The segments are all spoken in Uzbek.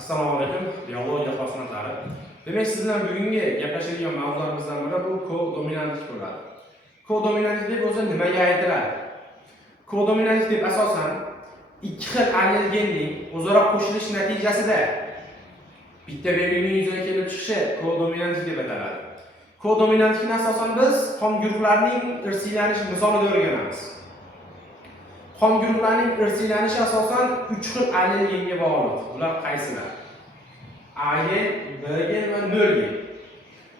Assalomu alaykum, biologiya faxriylari. Demak, siz bilan bugungi gaplashadigan mavzularimizdan biri bu kodominantlik bo'ladi. Kodominantlik deb o'zi nimaga aytiladi? Kodominantlik deb asosan ikki xil allelgenning o'zaro qo'shilish natijasida bitta belgining yuzaga kelib chiqishi kodominantlik deb ataladi. Kodominantlikni asosan biz qon guruhlarining irsiylanishi misolida o'rganamiz. Qon guruhlarining irsiylanishi asosan 3 xil allelgenga bog'liq. Ular qaysilar? A gen, B gen va 0 gen.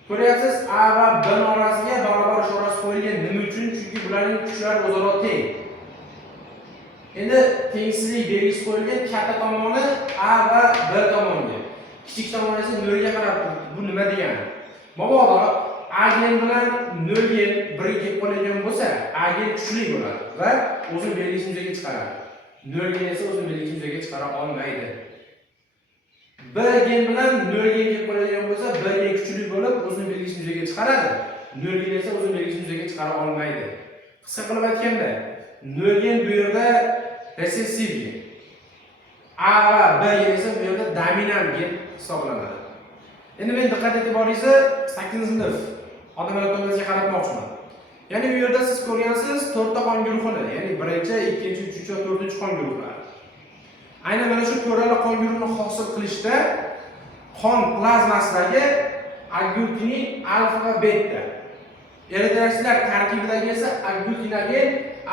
Ko'ryapsiz, A va B orasiga barobar ishorasi qo'yilgan. Nima uchun? Chunki bularning kuchlari o'zaro teng. Endi tengsizlik belgisi qo'yilgan, katta tomoni A va B tomoniga. Kichik tomoni esa 0 ga qarab turibdi. Bu nima degani? Mabodo A gen bilan 0 gen birga kelib qoladigan bo'lsa, A gen kuchli bo'ladi va o'zini belgisini yuzaga chiqaradi. 0 gen esa o'zini belgisini yuzaga chiqara olmaydi. B gen bilan 0 gen kelib qoladigan bo'lsa, B gen kuchli bo'lib o'zini belgisini yuzaga chiqaradi. 0 gen esa o'zini belgisini yuzaga chiqara olmaydi. Qisqa qilib aytganda, 0 gen bu yerda resessiv gen. A va B gen esa bu yerda dominant gen hisoblanadi. Endi men diqqat e'tiboringizni 8-sinf odamlar to'g'risiga qaratmoqchiman. Ya'ni bu yerda siz ko'rgansiz 4 ta qon guruhini, ya'ni 1-chi, 2-chi, 3-chi va 4-chi qon guruhlari. Aynan mana shu to'rala qon guruhini hosil qilishda qon plazmasidagi agglutinin alfa va beta, eritrotsitlar tarkibidagi esa agglutinogen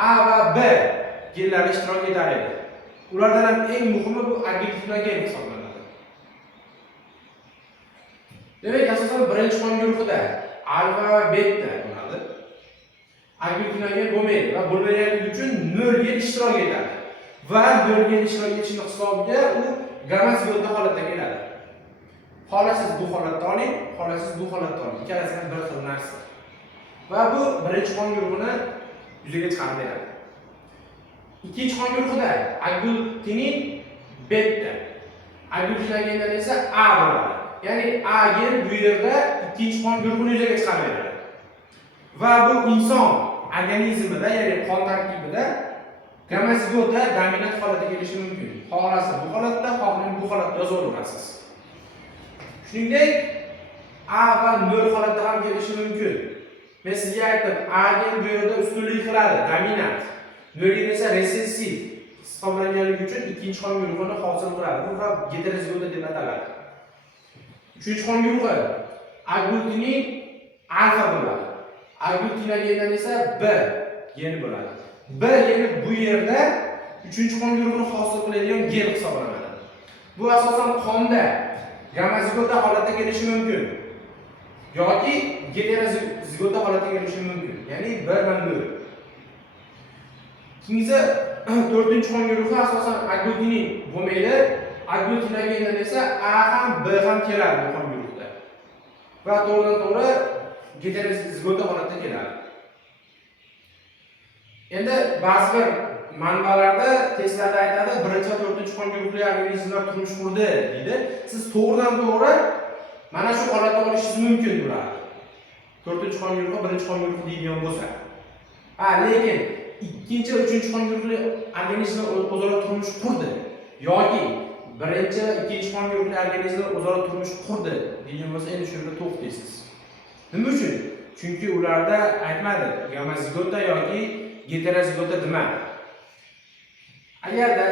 A va B genlari ishtirok etar edi. Ulardan ham eng muhimi bu agglutinogen hisoblanadi. Demak, asosan birinchi qon guruhida alfa va beta bo'ladi. Agglutinogen bo'lmaydi va bo'lmaganligi uchun 0 gen ishtirok etadi. Va 0 gen ishtirok etishini hisobiga u gamma zigotli holatga keladi. Xolasiz bu holatda oling, xolasiz bu holatda oling. Ikkalasi ham bir xil narsa. Va bu birinchi qon guruhini yuzaga chiqarib beradi. Ikkinchi qon guruhida agglutinin beta. Agglutinogendan esa A bo'ladi. Ya'ni A gen bu yerda ikkinchi qon guruhini yuzaga chiqarib beradi. Va bu inson organizmida, ya'ni qon tarkibida gamma zigota dominant holatga kelishi mumkin. Xohlasa bu holatda, xohlang bu holatda yozaverasiz. Shuningdek, A va 0 holatda ham kelishi mumkin. Men sizga aytdim, A gen bu yerda ustunlik qiladi, dominant. 0 gen esa resessiv hisoblanganligi uchun ikkinchi qon guruhini hosil qiladi. Bu ham heterozigota deb ataladi. Uchinchi qon guruhi agglutinin alfa bo'ladi. Agglutinogendan esa B geni bo'ladi. B geni bu yerda 3-qon guruhini hosil qiladigan gen hisoblanadi. Bu asosan qonda gamma zigota holatga kelishi mumkin yoki heterozigota holatga kelishi mumkin. Ya'ni 1 va 0. Keyingi 4-qon guruhi asosan agglutinin bo'lmaydi. Agglutinogendan esa A ham B ham keladi bu qon guruhida. Va to'g'ridan-to'g'ri heterozigota holatga keladi. Endi ba'zi bir manbalarda testlarda aytadi, 1-chi va 4-chi qon guruhli organizmlar turmush qurdi deydi. Siz to'g'ridan-to'g'ri mana shu holatda olishingiz mumkin bo'ladi. 4-chi qon guruhi 1-chi qon guruhi deydigan bo'lsa. Lekin 2-chi va 3-chi qon guruhli organizmlar o'zaro turmush qurdi yoki 1-chi va 2-chi qon guruhli organizmlar o'zaro turmush qurdi degan bo'lsa, endi shu yerda to'xtaysiz. Nima uchun? Chunki ularda aytmadi, gamma zigota yoki heterozigota demadi. Agarda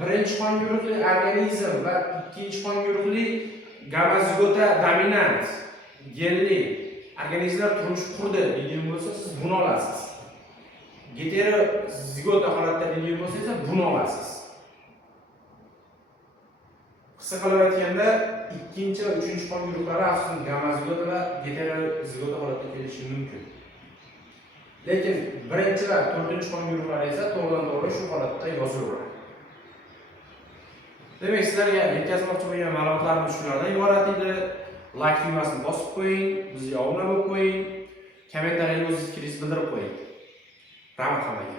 1-chi qon guruhli organizm va 2-chi qon guruhli gamma zigota dominant genli organizmlar turmush qurdi degan bo'lsa, siz buni olasiz. Heterozigota holatda degan bo'lsa esa buni olasiz. Qisqa qilib aytganda, 2-chi va 3-chi qon guruhlari asosan gamma zigota va heterozigota holatga kelishi mumkin. Lekin 1-chi va 4-chi qon guruhlari esa to'g'ridan-to'g'ri shu holatda yozilaveradi. Demak, sizlarga yetkazmoqchi bo'lgan ma'lumotlarimiz shulardan iborat edi. Like tugmasini bosib qo'ying, bizga obuna bo'lib qo'ying, kommentariy o'zingiz fikringizni bildirib qo'ying. Rahmat hammaga.